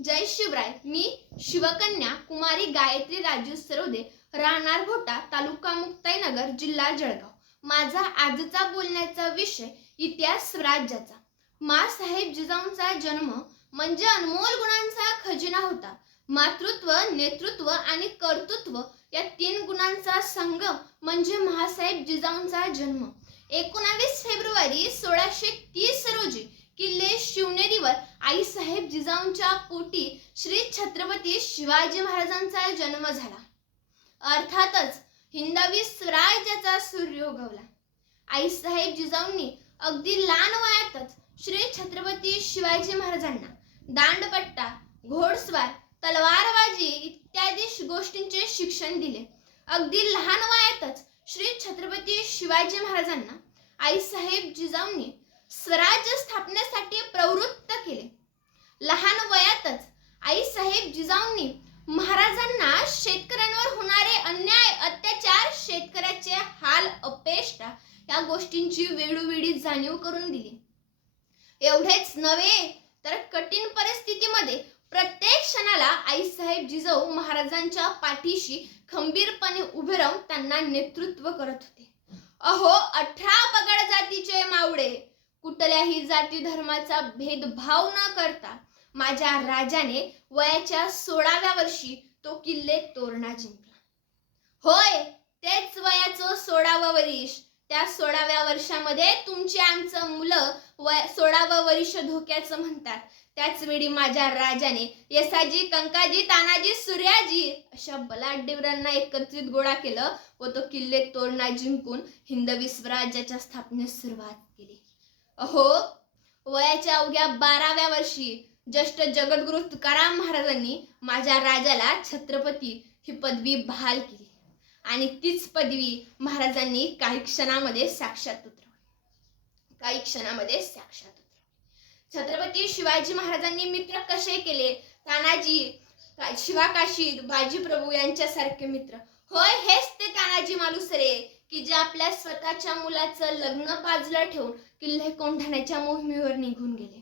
जय शिवराय. मी शिवकन्या कुमारी गायत्री राजू सरोदे, राहणार भोटा, तालुका मुक्ताईनगर, जिल्हा जळगाव. माझा आजचा बोलण्याचा विषय इतिहास स्वराज्याचा. माँसाहेब जिजाऊंचा जन्म म्हणजे अनमोल गुणांचा खजिना होता. मातृत्व, नेतृत्व आणि कर्तृत्व या 3 गुणांचा संगम म्हणजे माँसाहेब जिजाऊंचा जन्म. 19 फेब्रुवारी 1630 रोजी किल्ले शिवनेरीवर आईसाहेब जिजाऊंच्या पोटी श्री छत्रपती शिवाजी महाराजांचा जन्म झाला. अर्थातच हिंदवी स्वराज्याचा सूर्य उगवला. आईसाहेब जिजाऊंनी अगदी लहान वयातच श्री छत्रपती शिवाजी महाराजांना दांडपट्टा, घोडस्वार, तलवारबाजी इत्यादी गोष्टींचे शिक्षण दिले. अगदी लहान वयातच श्री छत्रपती शिवाजी महाराजांना आईसाहेब जिजाऊंनी स्वराज्य स्थापनेसाठी प्रवृत्त केले. लहान वयातच आईसाहेब जिजाऊंनी महाराजांना शेतकऱ्यांवर होणारे अन्याय, अत्याचार, शेतकऱ्याचे हाल, अपेष्टा या गोष्टींची वेळोवेळी जाणीव करून दिली. एवढेच नव्हे तर कठीण परिस्थितीमध्ये प्रत्येक क्षणाला आईसाहेब जिजाऊ महाराजांच्या पाठीशी खंबीरपणे उभे राहून त्यांना नेतृत्व करत होते. अहो 18 पगड जातीचे मावळे, कुठल्याही जाती धर्माचा भेदभाव न करता माझ्या राजाने वयाच्या 16व्या वर्षी तो किल्ले तोरणा जिंकला. होय, तेच वयाचं 16वं वर्ष. त्या 16व्या वर्षामध्ये तुमची आमचं मुलं 16वं वर्ष धोक्याचं म्हणतात. त्याच वेळी माझ्या राजाने येसाजी, कंकाजी, तानाजी, सूर्याजी अशा बलाढ्य वीरांना एकत्रित गोळा केलं व तो किल्ले तोरणा जिंकून हिंदवी स्वराज्याच्या स्थापनेस सुरुवात केली. अहो, वयाच्या अवघ्या 12व्या वर्षी ज्येष्ठ जगद्गुरु तुकाराम महाराजांनी माझ्या राजाला छत्रपती ही पदवी बहाल केली आणि तीच पदवी महाराजांनी काही क्षणामध्ये साक्षात उतरवली. छत्रपती शिवाजी महाराजांनी मित्र कसे केले? तानाजी, शिवाकाशी, बाजीप्रभू यांच्यासारखे मित्र. होय, हेच ते तानाजी मालुसरे की जे आपल्या स्वतःच्या मुलाचं लग्न बाजूला ठेवून किल्ले कोंढाण्याच्या मोहिमेवर निघून गेले.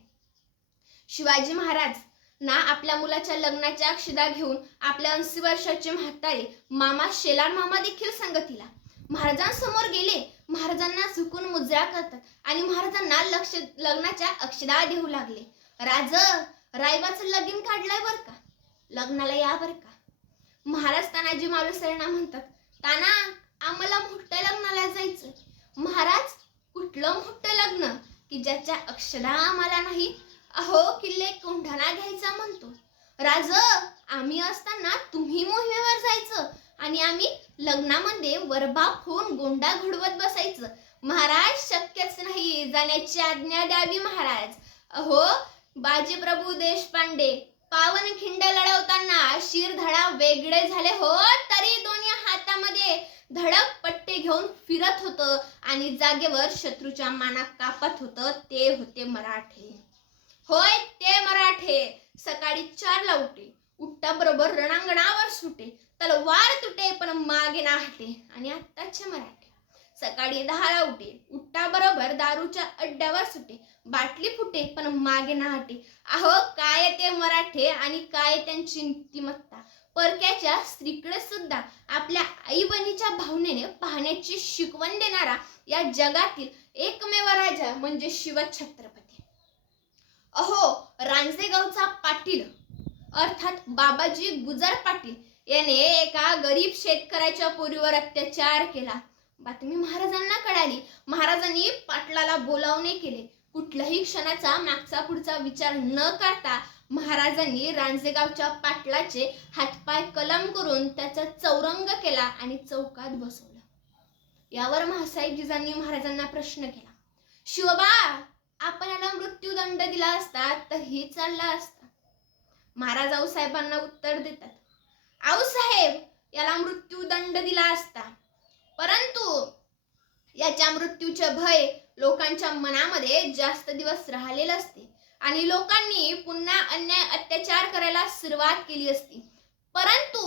शिवाजी महाराज ना आपल्या मुलाच्या लग्नाच्या अक्षदा घेऊन आपल्या 80 वर्षाचे म्हातारे मामा शेलार मामा देखील संगतीला महाराजांसमोर गेले. महाराजांना झुकून मुजरा करतात आणि महाराजांना लग्नाच्या अक्षदा देऊ लागले. रायबाचं लगीन काढलंय बर का, लग्नाला या बर का. महाराज तानाजी मालुसरेंना म्हणतात, ताना, आम्हाला मोठ्या लग्नाला जायचं. महाराज, कुठलं मोठं लग्न की ज्याच्या अक्षदा आम्हाला नाही? अहो, किल्ले कोंढाणा घ्यायचा म्हणतो. आम्ही असताना तुम्ही मोहिमेवर जायचं आणि आम्ही लग्नामध्ये वरबाप होऊन गोंडा घडवत बसायचं. महाराज, शक्यच नाही, जाण्याची आज्ञा द्यावी महाराज. अहो, बाजीप्रभू देशपांडे पावनखिंड लढवताना शिरधडा वेगळे झाले हो, तरी दोन्ही हातामध्ये धडक पट्टे घेऊन फिरत होतं आणि जागेवर शत्रूच्या माना कापत होतं. ते होते मराठे. होय, ते मराठे. सकाळी 4ला उठता बरोबर रणांगणावर सुटे, तलवार तुटे पण मागे ना हटे. आणि आत्ताचे मराठे सकाळी 10ला उठता बरोबर दारूच्या अड्ड्यावर सुटे, बाटली फुटे पण मागे ना हटे. अहो, काय ते मराठे आणि काय त्यांची नीतिमत्ता. परक्याच्या स्त्रीकडे सुद्धा आपल्या आई बहिणीच्या भावनेने पाहण्याची शिकवण देणारा या जगातील एकमेव राजा म्हणजे शिवछत्रपती. अहो, रांजेगावचा पाटील अर्थात बाबाजी गुजर पाटील याने एका गरीब शेतकऱ्याच्या पोरीवर अत्याचार केला. बातमी महाराजांना कळाली. महाराजांनी पाटलाला बोलावणे केले. कुठल्याही क्षणाचा मागचा पुढचा विचार न करता महाराजांनी रांजेगावच्या पाटलाचे हातपाय कलम करून त्याचा चौरंग केला आणि चौकात बसवलं. यावर माँसाहेब जिजाऊंनी महाराजांना प्रश्न केला, शिवबा, आपण याला मृत्यूदंड दिला असता तरीही चालला असता. महाराज आऊसाहेबांना उत्तर देतात, आऊसाहेब, याला मृत्यूदंड दिला असता, परंतु याच्या मृत्यूचे भय लोकांच्या मनामध्ये जास्त दिवस राहिलेले असते आणि लोकांनी पुन्हा अन्याय, अत्याचार करायला सुरुवात केली असती. परंतु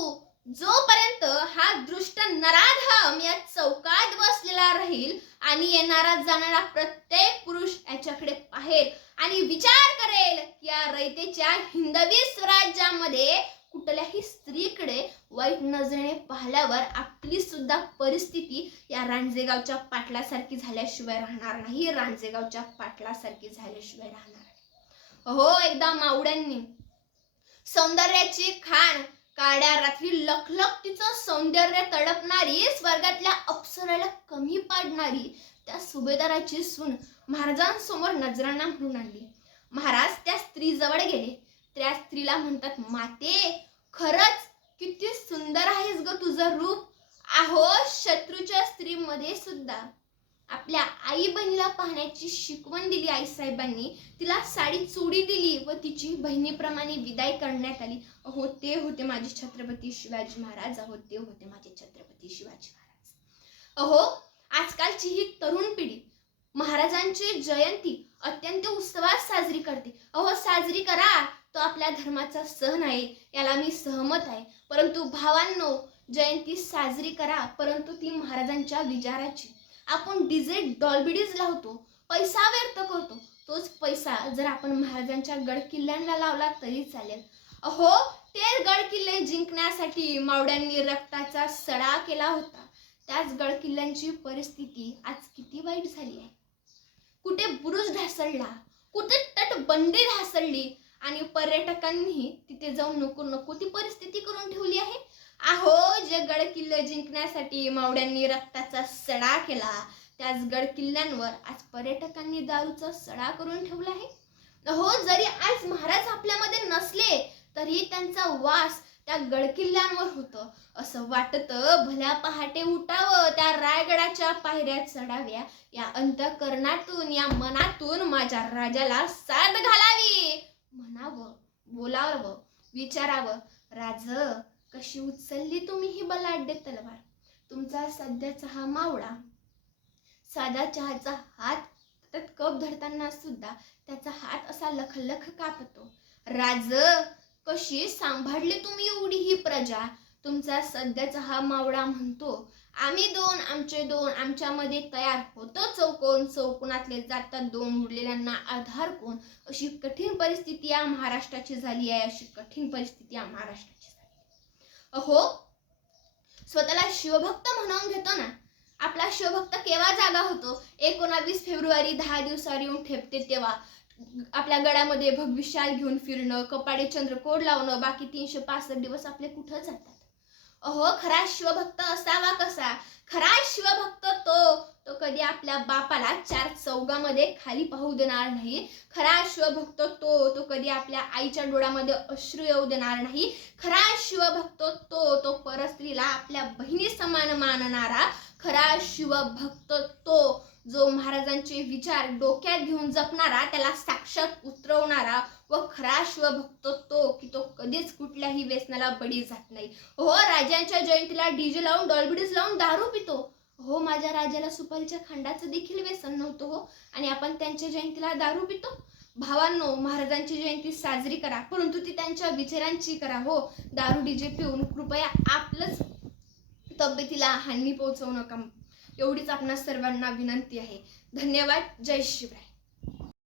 जोपर्यंत हा दृष्ट नराधम या चौकात बसलेला राहील आणि येणारा जाणारा प्रत्येक पुरुष याच्याकडे पाहेल आणि विचार करेल की या रयतेच्या हिंदवी स्वराज्यामध्ये कुठल्याही स्त्रीकडे वाईट नजरेने पाहिल्यावर आपली सुद्धा परिस्थिती या रांजेगावच्या पाटलासारखी झाल्याशिवाय राहणार नाही, रांजेगावच्या पाटलासारखी झाल्याशिवाय राहणार नाही. हो, एकदा मावड्यांनी सौंदर्याची खाण काड्या रात्री लखलखतीचं सौंदर्य तडपणारी, स्वर्गातल्या अप्सरेला कमी पाडणारी त्या सुभेदाराची सून महाराजांसमोर नजराणा म्हणून आणली. महाराज त्या स्त्रीजवळ गेले. त्या स्त्रीला म्हणतात, माते, खरंच किती सुंदर आहेस ग तुझं रूप. अहो, शत्रूच्या स्त्रीमध्ये सुद्धा आपल्या आई बहिणीला पाहण्याची शिकवण दिली आईसाहेबांनी. तिला साडी चोडी दिली व तिची बहिणीप्रमाणे विदाई करण्यात आली. अहो, ते होते माझे छत्रपती शिवाजी महाराज. अहो, ते होते माझे छत्रपती शिवाजी महाराज. अहो, आजकालची ही तरुण पिढी महाराजांची जयंती अत्यंत उत्सवात साजरी करते. अहो, साजरी करा, तो आपल्या धर्माचा सण आहे, याला मी सहमत आहे. परंतु भावांनो, जयंती साजरी करा, परंतु ती महाराजांच्या विचाराची. आपण डीजे डॉल्बिडीज लावतो, पैसा व्यर्थ करतो. तोच पैसा जर आपण महाराजांच्या गड किल्ल्यांना लावला तरी चालेल. अहो, ते गड किल्ले जिंकण्यासाठी मावड्यांनी रक्ताचा सडा केला होता. त्याच गड किल्ल्यांची परिस्थिती आज किती वाईट झाली आहे. कुठे बुरुज ढासळला, कुठे तटबंदी ढासळली आणि पर्यटकांनी तिथे जाऊन नको नको ती परिस्थिती करून ठेवली आहे. अहो, जे गड किल्ले जिंकण्यासाठी मावड्यांनी रक्ताचा सडा केला, त्याच गड किल्ल्यांवर आज पर्यटकांनी दारूचा सडा करून ठेवला आहे. अहो, जरी आज महाराज आपल्यामध्ये नसले तरी त्यांचा वास त्या गड किल्ल्यांवर होतं. असं वाटतं भल्या पहाटे उठावं, त्या रायगडाच्या पायऱ्या चढाव्या, या अंतःकरणातून, या मनातून माझ्या राजाला साथ घालावी, म्हणावं, बोलावं, विचारावं, राज, कशी उचलली तुम्ही ही बलाढ्य तलवार. तुमचा सध्याचा हा मावळा साधा चहाचा हात त्यात कप धरताना सुद्धा त्याचा हात असा लखलख कापतो. राज, कशी सांभाळली तुम्ही एवढी ही प्रजा. तुमचा सध्याचा हा मावळा म्हणतो, आम्ही दोन, आमचे दोन, आमच्यामध्ये तयार होतो चौकोन, चौकोनातले जातात दोन, उरलेल्यांना आधार कोण. अशी कठीण परिस्थिती या महाराष्ट्राची झाली आहे, अशी कठीण परिस्थिती या महाराष्ट्राची झाली. अहो, स्वतःला शिवभक्त म्हणून घेतो ना, आपला शिवभक्त केव्हा जागा होतो? 19 फेब्रुवारी 10 दिवसावर येऊन ठेपते तेव्हा. आपल्या गडामध्ये भगविशाल घेऊन फिरणं, कपाडे चंद्रकोर लावणं, बाकी 365 दिवस आपले कुठं जातात? अहो, खरा शिवभक्त असावा कसा? खरा शिवभक्त तो कधी आपल्या बापाला 4 चौघामध्ये खाली पाहू देणार नाही. खरा शिवभक्त तो कधी आपल्या आईच्या डोळ्यामध्ये अश्रू येऊ देणार नाही. खरा शिवभक्त तो परस्त्रीला आपल्या बहिणी समान मानणारा. खरा शिवभक्त तो जो महाराजांचे विचार डोक्यात घेऊन जपणारा, त्याला साक्षात उतरवणारा. व खरा शिवभक्त तो कधीच कुठल्याही व्यसनाला बळी जात नाही. हो, राजांच्या जयंतीला डीजे लावून, डॉल्बिडीज लावून दारू पितो. हो, माझ्या राजाला सुपारीच्या खांडाचं देखील व्यसन नव्हतं. हो, आणि आपण त्यांच्या जयंतीला दारू पितो. भावांनो, महाराजांची जयंती साजरी करा, परंतु ती त्यांच्या विचारांची करा. हो, दारू डीजे पिऊन कृपया आपलंच तब्येतीला हानी पोहोचवू नका, एवढीच आपणा सर्वांना विनंती आहे. धन्यवाद. जय शिवराय.